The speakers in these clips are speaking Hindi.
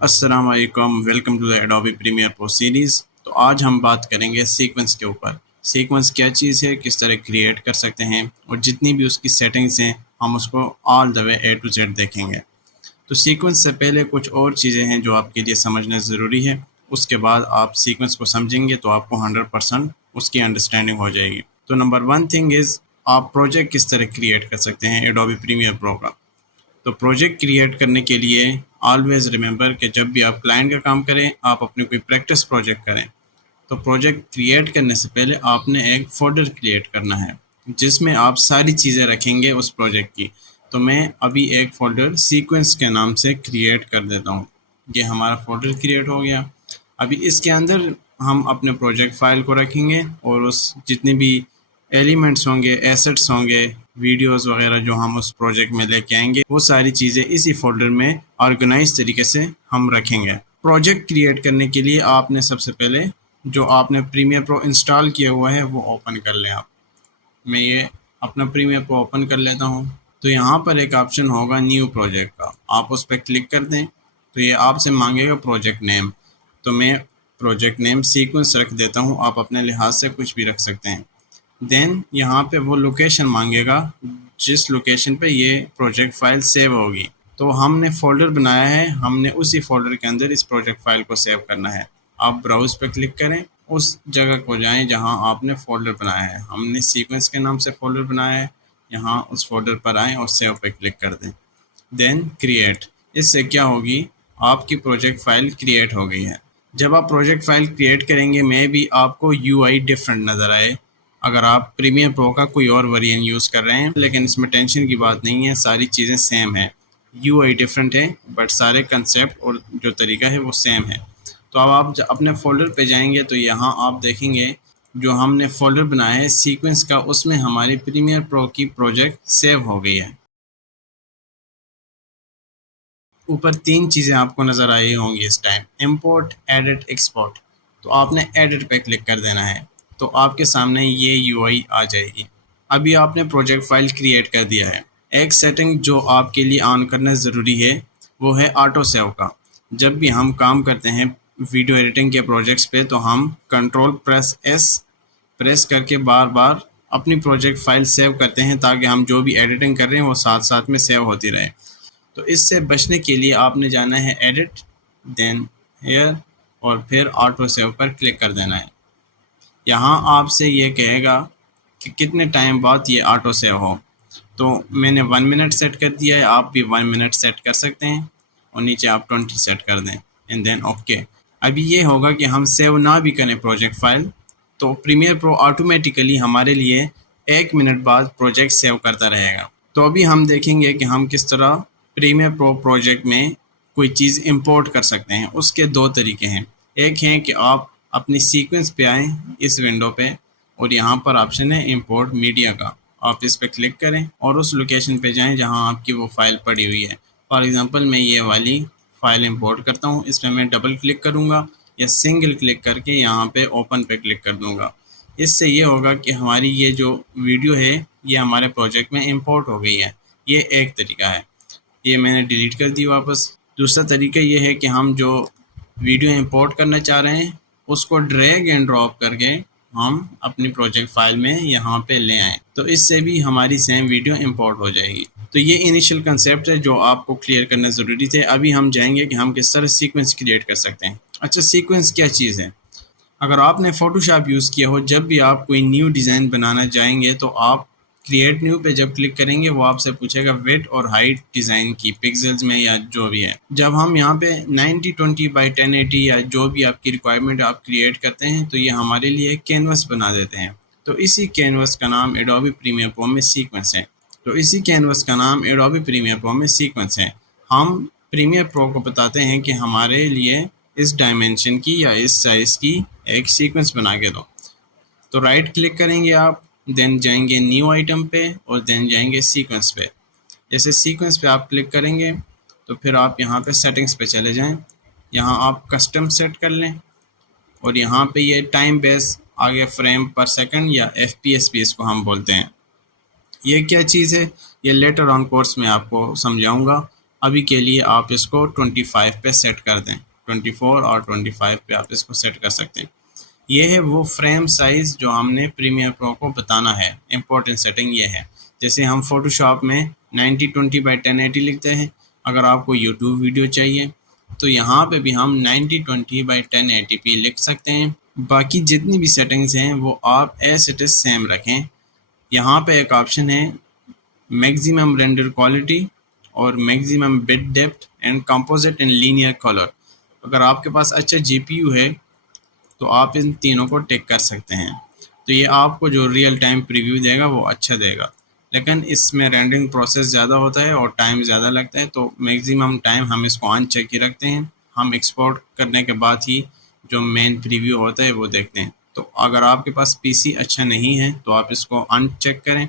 अस्सलाम वालेकुम, welcome to the Adobe Premiere Pro series. तो आज हम बात करेंगे सीक्वेंस के ऊपर। सीक्वेंस क्या चीज़ है, किस तरह क्रिएट कर सकते हैं और जितनी भी उसकी सेटिंग्स हैं हम उसको all the way A to Z देखेंगे। तो सीक्वेंस से पहले कुछ और चीज़ें हैं जो आपके लिए समझना ज़रूरी है। उसके बाद आप सीक्वेंस को समझेंगे तो आपको 100% उसकी अंडरस्टैंडिंग हो जाएगी। तो नंबर वन थिंग इज़, आप प्रोजेक्ट किस तरह क्रिएट कर सकते हैं एडोबी प्रीमियर प्रो का। तो प्रोजेक्ट क्रिएट करने के लिए ऑलवेज़ रिमेंबर कि जब भी आप क्लाइंट का काम करें, आप अपनी कोई प्रैक्टिस प्रोजेक्ट करें, तो प्रोजेक्ट क्रिएट करने से पहले आपने एक फ़ोल्डर क्रिएट करना है, जिसमें आप सारी चीज़ें रखेंगे उस प्रोजेक्ट की। तो मैं अभी एक फ़ोल्डर सीक्वेंस के नाम से क्रिएट कर देता हूँ। ये हमारा फ़ोल्डर क्रिएट हो गया। अभी इसके अंदर हम अपने प्रोजेक्ट फ़ाइल को रखेंगे और उस जितने भी एलिमेंट्स होंगे, एसेट्स होंगे, वीडियोस वगैरह जो हम उस प्रोजेक्ट में लेके आएंगे, वो सारी चीज़ें इसी फोल्डर में ऑर्गेनाइज तरीके से हम रखेंगे। प्रोजेक्ट क्रिएट करने के लिए आपने सबसे पहले जो आपने प्रीमियर प्रो इंस्टॉल किया हुआ है वो ओपन कर लें आप। मैं ये अपना प्रीमियर प्रो ओपन कर लेता हूँ। तो यहाँ पर एक ऑप्शन होगा न्यू प्रोजेक्ट का, आप उस पर क्लिक कर दें तो ये आपसे मांगेगा प्रोजेक्ट नेम। तो मैं प्रोजेक्ट नेम सीक्वेंस रख देता हूँ, आप अपने लिहाज से कुछ भी रख सकते हैं। देन यहाँ पे वो लोकेशन मांगेगा जिस लोकेशन पे ये प्रोजेक्ट फाइल सेव होगी। तो हमने फ़ोल्डर बनाया है, हमने उसी फ़ोल्डर के अंदर इस प्रोजेक्ट फाइल को सेव करना है। आप ब्राउज़ पे क्लिक करें, उस जगह को जाएं जहां आपने फ़ोल्डर बनाया है। हमने सीक्वेंस के नाम से फ़ोल्डर बनाया है, यहाँ उस फ़ोल्डर पर आएँ और सेव पे क्लिक कर दें। देन क्रिएट, इससे क्या होगी, आपकी प्रोजेक्ट फ़ाइल क्रिएट हो गई है। जब आप प्रोजेक्ट फ़ाइल क्रिएट करेंगे मे बी आपको यूआई डिफरेंट नज़र आए अगर आप प्रीमियर प्रो का कोई और वेरिएंट यूज़ कर रहे हैं, लेकिन इसमें टेंशन की बात नहीं है, सारी चीज़ें सेम है। यूआई डिफरेंट है बट सारे कंसेप्ट और जो तरीका है वो सेम है। तो अब आप अपने फ़ोल्डर पे जाएंगे तो यहाँ आप देखेंगे जो हमने फ़ोल्डर बनाया है सीक्वेंस का, उसमें हमारी प्रीमियर प्रो की प्रोजेक्ट सेव हो गई है। ऊपर तीन चीज़ें आपको नज़र आई होंगी इस टाइम, इंपोर्ट, एडिट, एक्सपोर्ट। तो आपने एडिट पे क्लिक कर देना है तो आपके सामने ये यूआई आ जाएगी। अभी आपने प्रोजेक्ट फाइल क्रिएट कर दिया है। एक सेटिंग जो आपके लिए ऑन करना ज़रूरी है वो है ऑटो सेव का। जब भी हम काम करते हैं वीडियो एडिटिंग के प्रोजेक्ट्स पे तो हम कंट्रोल प्रेस एस प्रेस करके बार बार अपनी प्रोजेक्ट फाइल सेव करते हैं ताकि हम जो भी एडिटिंग कर रहे हैं वो साथ साथ में सेव होती रहे। तो इससे बचने के लिए आपने जाना है एडिट, देन हेयर और फिर ऑटो सेव पर क्लिक कर देना है। यहाँ आपसे ये कहेगा कि कितने टाइम बाद ये ऑटो सेव हो। तो मैंने 1 मिनट सेट कर दिया है, आप भी 1 मिनट सेट कर सकते हैं और नीचे आप 20 सेट कर दें एंड देन ओके। अभी ये होगा कि हम सेव ना भी करें प्रोजेक्ट फाइल तो प्रीमियर प्रो ऑटोमेटिकली हमारे लिए 1 मिनट बाद प्रोजेक्ट सेव करता रहेगा। तो अभी हम देखेंगे कि हम किस तरह प्रीमियर प्रो प्रोजेक्ट में कोई चीज़ इंपोर्ट कर सकते हैं। उसके दो तरीके हैं, एक है कि आप अपनी सीक्वेंस पे आएँ इस विंडो पे और यहाँ पर ऑप्शन है इंपोर्ट मीडिया का, आप इस पर क्लिक करें और उस लोकेशन पे जाएं जहाँ आपकी वो फ़ाइल पड़ी हुई है। फॉर एग्ज़ाम्पल मैं ये वाली फ़ाइल इंपोर्ट करता हूँ, इस पर मैं डबल क्लिक करूँगा या सिंगल क्लिक करके यहाँ पे ओपन पे क्लिक कर दूँगा। इससे ये होगा कि हमारी ये जो वीडियो है ये हमारे प्रोजेक्ट में इंपोर्ट हो गई है। ये एक तरीका है, ये मैंने डिलीट कर दी वापस। दूसरा तरीका ये है कि हम जो वीडियो इंपोर्ट करना चाह रहे हैं उसको ड्रैग एंड ड्रॉप करके हम अपनी प्रोजेक्ट फाइल में यहाँ पे ले आएँ, तो इससे भी हमारी सेम वीडियो इंपोर्ट हो जाएगी। तो ये इनिशियल कंसेप्ट है जो आपको क्लियर करना ज़रूरी थे। अभी हम जाएंगे कि हम किस तरह सीक्वेंस क्रिएट कर सकते हैं। अच्छा, सीक्वेंस क्या चीज़ है? अगर आपने फ़ोटोशॉप यूज़ किया हो, जब भी आप कोई न्यू डिज़ाइन बनाना चाहेंगे तो आप क्रिएट न्यू पे जब क्लिक करेंगे वो आपसे पूछेगा विड्थ और हाइट डिज़ाइन की पिक्सेल्स में या जो भी है। जब हम यहाँ पे 9020 बाई 1080 या जो भी आपकी रिक्वायरमेंट आप क्रिएट करते हैं तो ये हमारे लिए कैनवस बना देते हैं। तो इसी कैनवस का नाम एडोबी प्रीमियर प्रो में सीक्वेंस है। तो इसी कैनवस का नाम एडोबी प्रीमियर प्रो में सीक्वेंस है। हम प्रीमियर प्रो को बताते हैं कि हमारे लिए इस डायमेंशन की या इस साइज़ की एक सीक्वेंस बना के दो। तो राइट क्लिक करेंगे आप, देन जाएंगे न्यू आइटम पे और देन जाएंगे सीक्वेंस पे। जैसे सीक्वेंस पे आप क्लिक करेंगे तो फिर आप यहाँ पे सेटिंग्स पे चले जाएं, यहाँ आप कस्टम सेट कर लें और यहाँ पे ये टाइम बेस आगे फ्रेम पर सेकंड या FPS भी इसको हम बोलते हैं। ये क्या चीज़ है ये लेटर ऑन कोर्स में आपको समझाऊंगा। अभी के लिए आप इसको 25 पे सेट कर दें, 24 और 25 पे आप इसको सेट कर सकते हैं। ये है वो फ्रेम साइज़ जो हमने प्रीमियर प्रो को बताना है। इम्पोर्टेंट सेटिंग ये है, जैसे हम फ़ोटोशॉप में 9020x1080 लिखते हैं, अगर आपको यूट्यूब वीडियो चाहिए तो यहाँ पे भी हम 9020x1080p लिख सकते हैं। बाकी जितनी भी सेटिंग्स हैं वो आप एज इट इज़ सेम रखें। यहाँ पे एक ऑप्शन है मैक्सिमम रेंडर क्वालिटी और maximum bit depth and composite in linear colour. अगर आपके पास अच्छा जीपीयू है तो आप इन तीनों को टिक कर सकते हैं, तो ये आपको जो रियल टाइम प्रीव्यू देगा वो अच्छा देगा। लेकिन इसमें रेंडरिंग प्रोसेस ज़्यादा होता है और टाइम ज़्यादा लगता है, तो मैक्सिमम टाइम हम इसको अनचेक ही रखते हैं। हम एक्सपोर्ट करने के बाद ही जो मेन प्रीव्यू होता है वो देखते हैं। तो अगर आपके पास पीसी अच्छा नहीं है तो आप इसको अनचेक करें।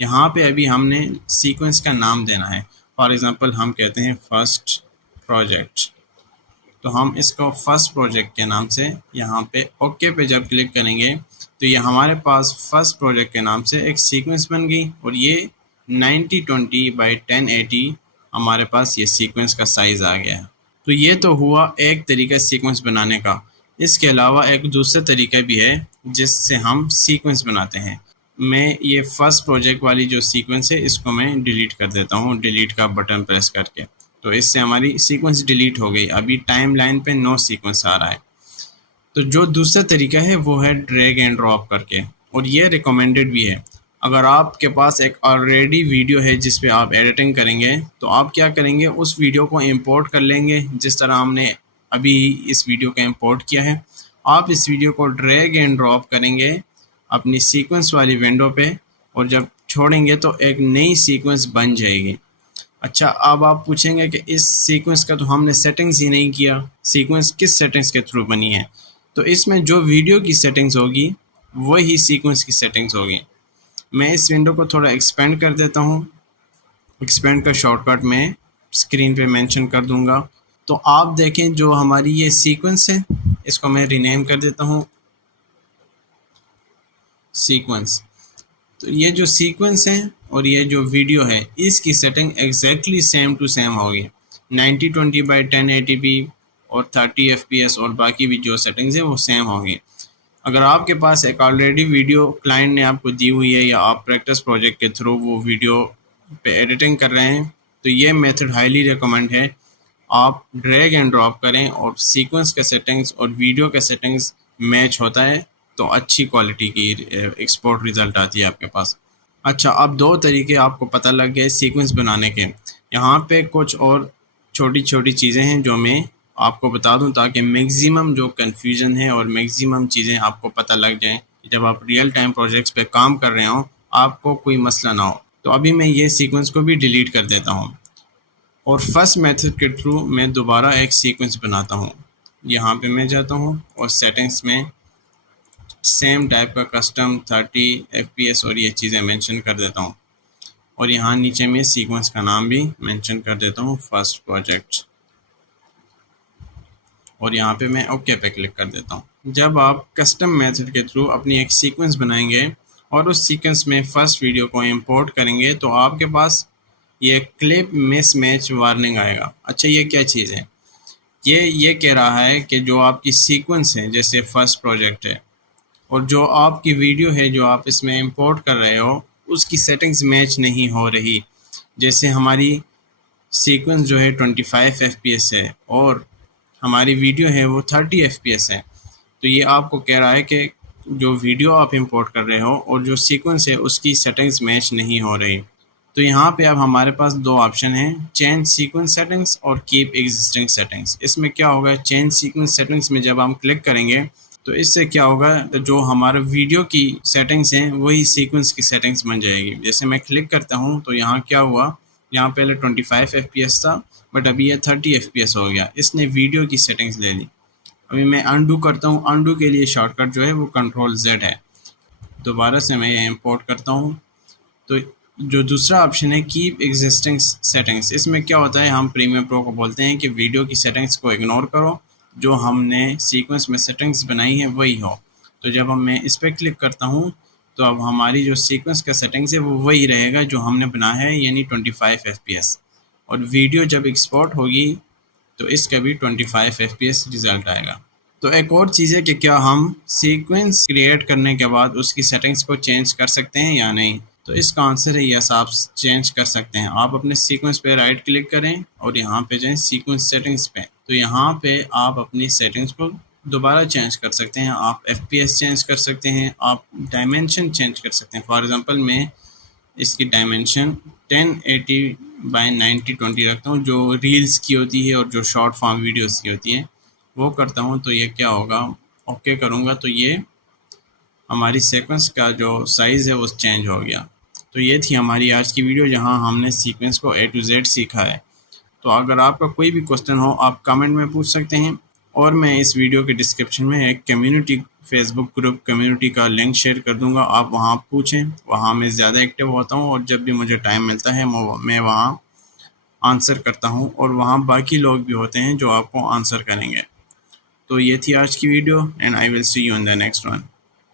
यहाँ पे अभी हमने सीक्वेंस का नाम देना है। फॉर एग्ज़ाम्पल हम कहते हैं फर्स्ट प्रोजेक्ट, तो हम इसको फर्स्ट प्रोजेक्ट के नाम से यहाँ पे ओके पे जब क्लिक करेंगे तो ये हमारे पास फर्स्ट प्रोजेक्ट के नाम से एक सीक्वेंस बन गई और ये 9020x1080 हमारे पास ये सीक्वेंस का साइज़ आ गया है। तो ये तो हुआ एक तरीका सीक्वेंस बनाने का। इसके अलावा एक दूसरा तरीका भी है जिससे हम सीक्वेंस बनाते हैं। मैं ये फर्स्ट प्रोजेक्ट वाली जो सीक्वेंस है इसको मैं डिलीट कर देता हूँ, डिलीट का बटन प्रेस करके। तो इससे हमारी सीक्वेंस डिलीट हो गई। अभी टाइमलाइन पे नो सीक्वेंस आ रहा है। तो जो दूसरा तरीका है वो है ड्रैग एंड ड्रॉप करके, और ये रिकमेंडेड भी है। अगर आपके पास एक ऑलरेडी वीडियो है जिस पे आप एडिटिंग करेंगे तो आप क्या करेंगे, उस वीडियो को इंपोर्ट कर लेंगे जिस तरह हमने अभी इस वीडियो का इंपोर्ट किया है। आप इस वीडियो को ड्रैग एंड ड्रॉप करेंगे अपनी सीक्वेंस वाली विंडो पे और जब छोड़ेंगे तो एक नई सीक्वेंस बन जाएगी। अच्छा, अब आप पूछेंगे कि इस सीक्वेंस का तो हमने सेटिंग्स ही नहीं किया, सीक्वेंस किस सेटिंग्स के थ्रू बनी है? तो इसमें जो वीडियो की सेटिंग्स होगी वही सीक्वेंस की सेटिंग्स होगी। मैं इस विंडो को थोड़ा एक्सपेंड कर देता हूँ। एक्सपेंड का शॉर्टकट मैं स्क्रीन पे मेंशन कर दूंगा। तो आप देखें जो हमारी ये सीक्वेंस है, इसको मैं रीनेम कर देता हूँ सीक्वेंस। तो ये जो सीक्वेंस है और ये जो वीडियो है इसकी setting exactly same to same होगी। 9020x1080p और 30 fps और बाकी भी जो सेटिंग्स है वो सेम होंगी। अगर आपके पास एक ऑलरेडी वीडियो क्लाइंट ने आपको दी हुई है या आप प्रैक्टिस प्रोजेक्ट के थ्रू वो वीडियो पे एडिटिंग कर रहे हैं तो ये मेथड हाईली रिकमेंड है। आप ड्रैग एंड ड्रॉप करें और सीक्वेंस के सेटिंग्स और वीडियो के सेटिंग्स मैच होता है तो अच्छी क्वालिटी की एक्सपोर्ट रिज़ल्ट आती है आपके पास। अच्छा, अब दो तरीके आपको पता लग गए सीक्वेंस बनाने के। यहाँ पे कुछ और छोटी छोटी चीज़ें हैं जो मैं आपको बता दूं ताकि मैक्सिमम जो कन्फ्यूज़न है और मैक्सिमम चीज़ें आपको पता लग जाएं कि जब आप रियल टाइम प्रोजेक्ट्स पे काम कर रहे हों आपको कोई मसला ना हो। तो अभी मैं ये सीक्वेंस को भी डिलीट कर देता हूँ और फर्स्ट मेथड के थ्रू मैं दोबारा एक सीक्वेंस बनाता हूँ। यहाँ पे मैं जाता हूँ और सेटिंग्स में सेम टाइप का कस्टम 30 fps और ये चीज़ें मेंशन कर देता हूँ और यहाँ नीचे में सीक्वेंस का नाम भी मेंशन कर देता हूँ फर्स्ट प्रोजेक्ट और यहाँ पे मैं ओके पे क्लिक कर देता हूँ। जब आप कस्टम मेथड के थ्रू अपनी एक सीक्वेंस बनाएंगे और उस सीक्वेंस में फर्स्ट वीडियो को इंपोर्ट करेंगे तो आपके पास ये क्लिप मिसमैच वार्निंग आएगा। अच्छा, ये क्या चीज़ है? ये कह रहा है कि जो आपकी सीक्वेंस है जैसे फर्स्ट प्रोजेक्ट है और जो आपकी वीडियो है जो आप इसमें इंपोर्ट कर रहे हो उसकी सेटिंग्स मैच नहीं हो रही। जैसे हमारी सीक्वेंस जो है 25 fps है और हमारी वीडियो है वो 30 fps है। तो ये आपको कह रहा है कि जो वीडियो आप इंपोर्ट कर रहे हो और जो सीक्वेंस है उसकी सेटिंग्स मैच नहीं हो रही। तो यहाँ पे अब हमारे पास दो ऑप्शन हैं, चेंज सीक्वेंस सेटिंग्स और कीप एग्जिस्टिंग सेटिंग्स। इसमें क्या होगा, चेंज सीक्वेंस सेटिंग्स में जब हम क्लिक करेंगे तो इससे क्या होगा, तो जो हमारे वीडियो की सेटिंग्स हैं वही सीक्वेंस की सेटिंग्स बन जाएगी। जैसे मैं क्लिक करता हूँ तो यहाँ क्या हुआ, यहाँ पहले 25 fps था बट अभी ये 30 fps हो गया, इसने वीडियो की सेटिंग्स ले ली। अभी मैं अनडू करता हूँ, अनडू के लिए शॉर्टकट जो है वो Ctrl+Z है। दोबारा से मैं ये इम्पोर्ट करता हूँ। तो जो दूसरा ऑप्शन है कीप एग्जिस्टिंग सेटिंग्स, इसमें क्या होता है, हम प्रीमियर प्रो को बोलते हैं कि वीडियो की सेटिंग्स को इग्नोर करो, जो हमने सीक्वेंस में सेटिंग्स बनाई है वही हो। तो जब मैं इस पर क्लिक करता हूँ तो अब हमारी जो सीक्वेंस का सेटिंग्स है वो वही रहेगा जो हमने बनाया है, यानी 25 fps। और वीडियो जब एक्सपोर्ट होगी तो इसका भी 25 FPS रिज़ल्ट आएगा। तो एक और चीज़ है कि क्या हम सीक्वेंस क्रिएट करने के बाद उसकी सेटिंग्स को चेंज कर सकते हैं या नहीं। तो इसका आंसर है यस, आप चेंज कर सकते हैं। आप अपने सीक्वेंस पे राइट क्लिक करें और यहाँ पे जाएं सीक्वेंस सेटिंग्स पे। तो यहाँ पे आप अपनी सेटिंग्स को दोबारा चेंज कर सकते हैं। आप FPS चेंज कर सकते हैं, आप डायमेंशन चेंज कर सकते हैं। फॉर एग्ज़ाम्पल मैं इसकी डायमेंशन 1080 बाई 90/20 रखता हूँ, जो रील्स की होती है और जो शॉर्ट फॉर्म वीडियोस की होती हैं वो करता हूँ। तो ये क्या होगा, ओके करूँगा तो ये हमारी सीक्वेंस का जो साइज़ है वो चेंज हो गया। तो ये थी हमारी आज की वीडियो जहाँ हमने सीक्वेंस को A to Z सीखा है। तो अगर आपका कोई भी क्वेश्चन हो आप कमेंट में पूछ सकते हैं, और मैं इस वीडियो के डिस्क्रिप्शन में एक कम्युनिटी फेसबुक ग्रुप कम्युनिटी का लिंक शेयर कर दूंगा, आप वहाँ पूछें। वहाँ मैं ज़्यादा एक्टिव होता हूँ और जब भी मुझे टाइम मिलता है मैं वहाँ आंसर करता हूँ, और वहाँ बाकी लोग भी होते हैं जो आपको आंसर करेंगे। तो ये थी आज की video and I will see you in the next one.